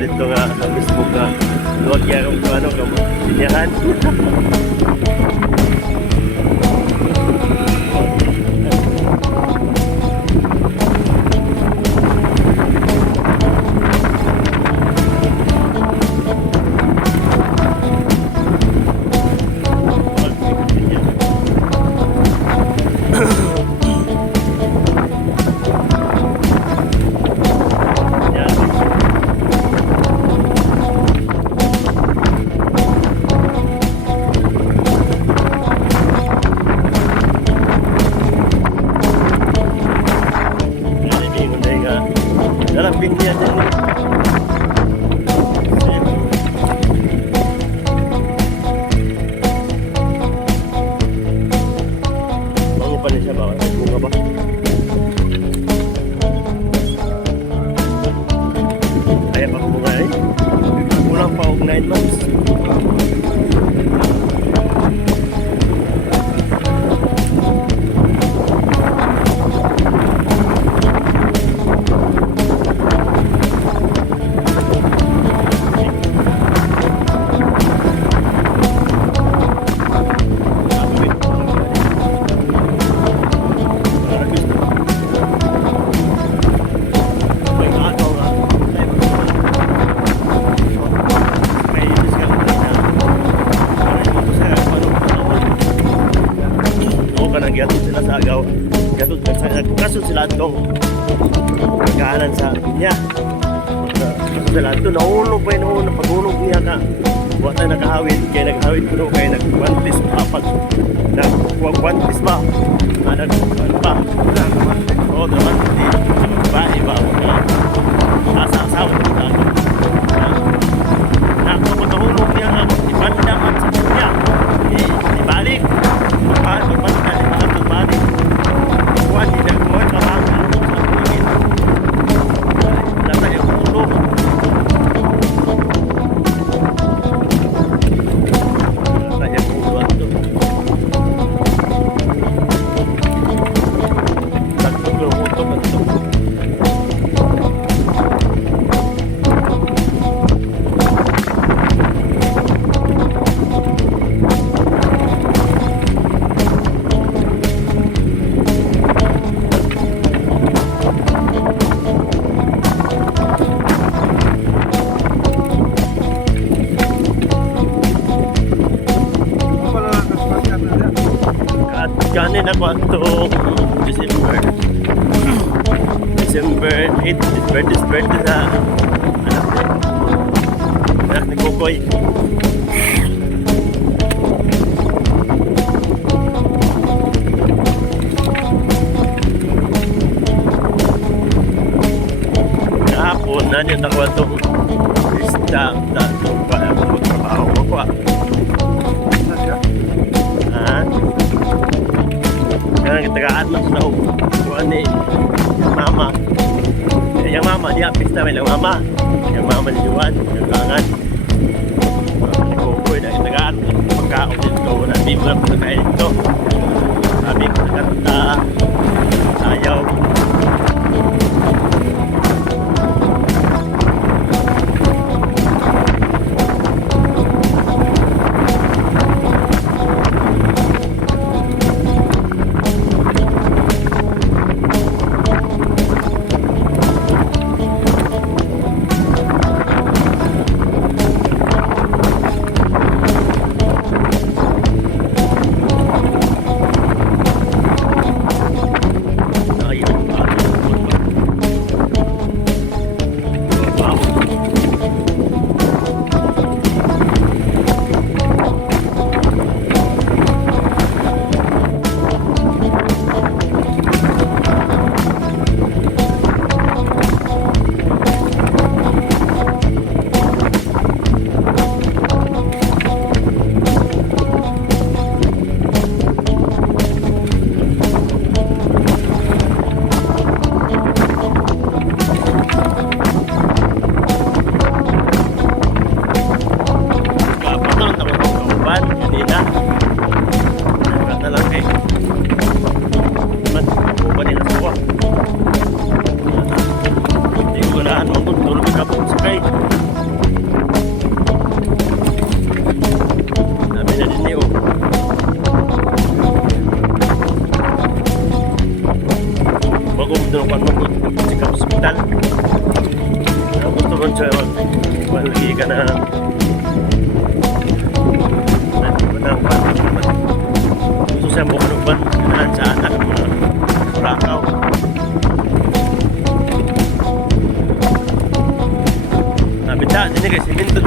dito nga sa Facebook nga luwag yan kung ano kung sinyahan. Dalam pinggir aja nih. Mau apa nih siapa? Bunga apa? Kayak apa bunga ini? Pulang pau 9 months. Gatod sila sa agaw. Gatod sila itong pagkaanan sa niya. Gatod sila ito. Naulog pa yun. Pag-ulog niya ka. Huwag tayo nakahawid. Kaya naghawid ko doon. Kaya nag-wantis pa. Nag-wantis pa. Nag-wantis pa. Oo, naman. Bae ba? Asa-asawa ko na kapag nahulog niya ka, ipandaman sa niya. Ibalik. Magbalik. Kuhan, hindi na kuhan ka lang. Lata yung ulo. Lata yung ulo ito. Nagtuglo mo ito man ito. Kanin ako ito December 8 birthday sa anak ni Kukoy. Kahapon na niya ako itong isda itong trabaho ko Karena tagaan lang sa kuan ni mama. Yang mama dia pista may lang mama. Yang mama ni Juan, yung langan. Kukoy na tagaan pagkaon dito na di mo na kain dito. Sabi ko kanta ayaw. uban ganahan sa anak ng mga rakaw. Nabita din guys, siminto.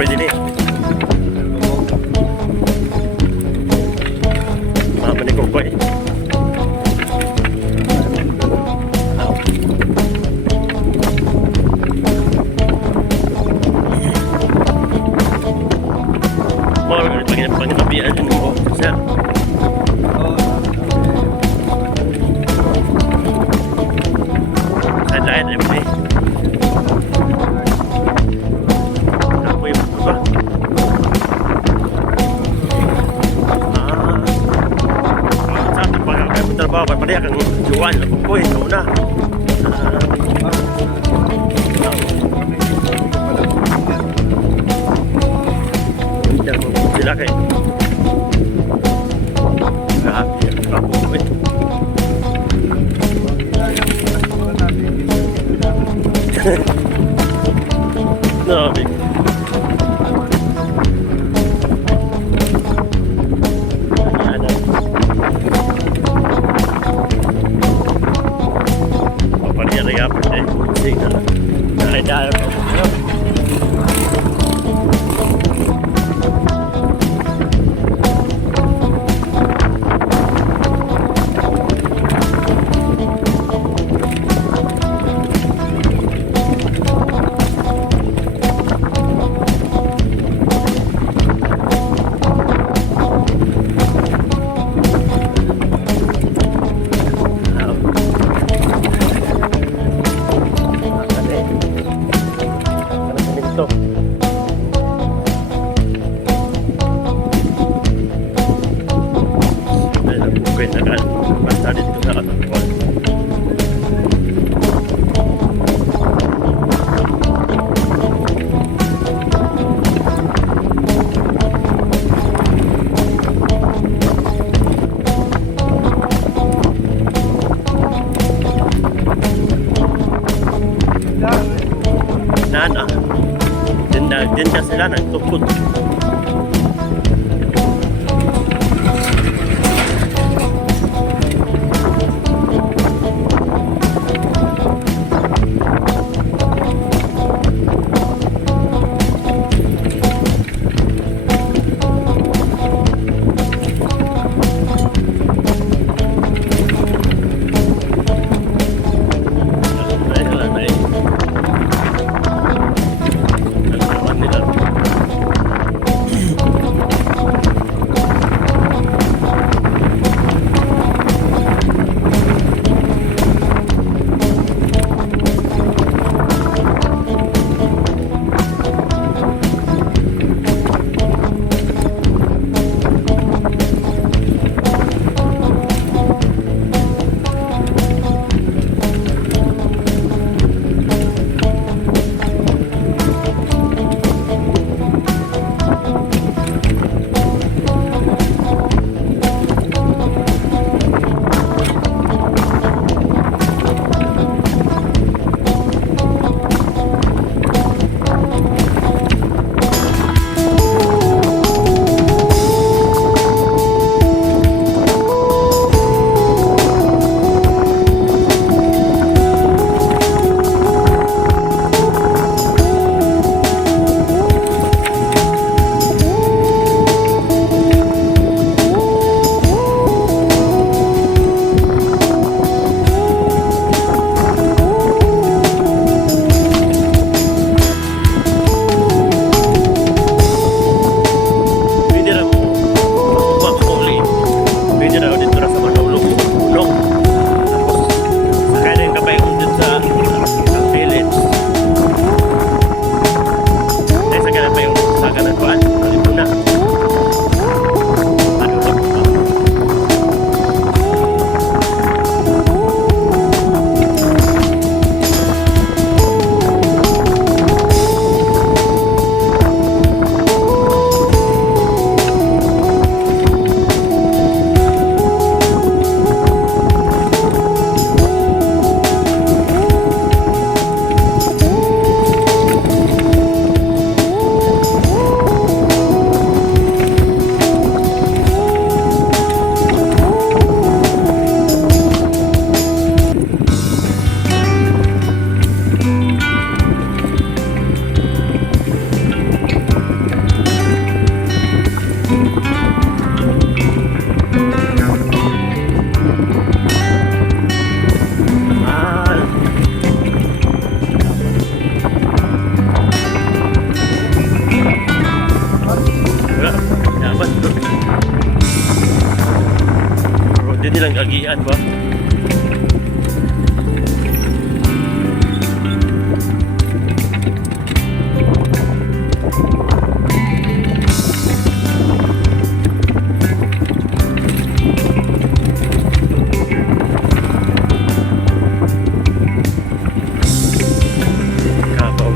Pwede din. Mama ni Kokoy. Mau pengen tabian ini oh, siap. Saya lain ni. Trabaho pa pala kang juwan na po ito na. Sila kayo. Grabe ako po ito. Grabe. Diyan sila nagtukod. raw dito ra sa Manulog. Ulong. Tapos, sakay na yung kapayong dito sa village. Dahil sakay na pa yung saga ng kuwan. Dito na. Manulog. Mahal. Wala, dapat bro. Bro, di nilang agian ba? Kabaw.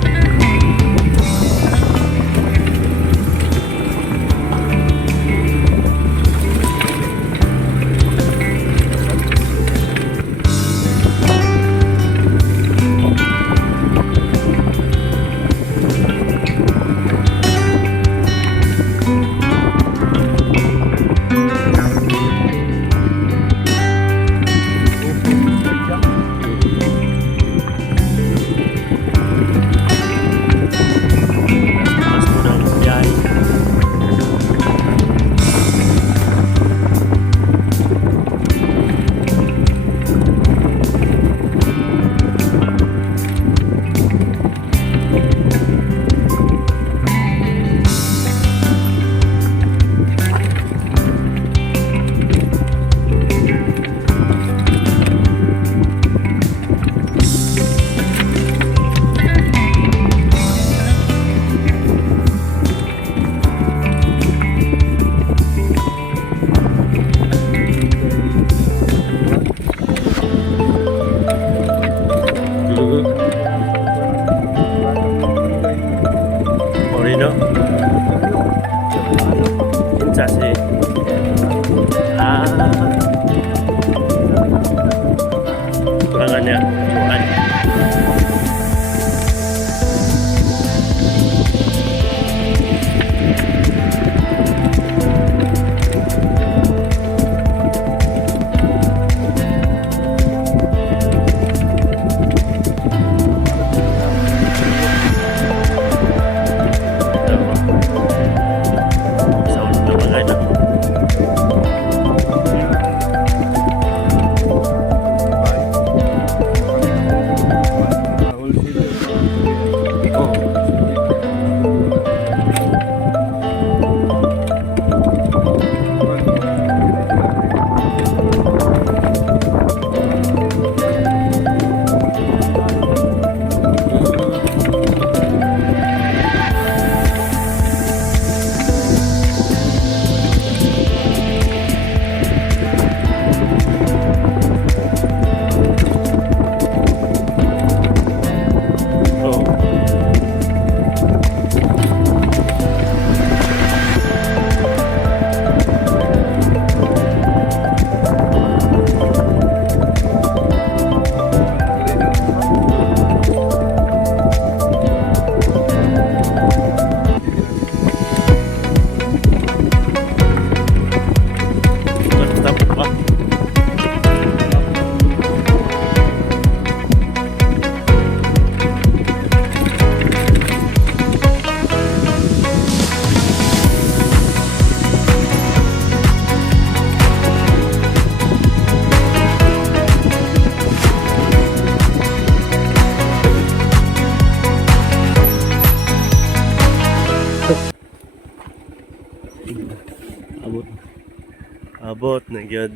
Abot na gyud.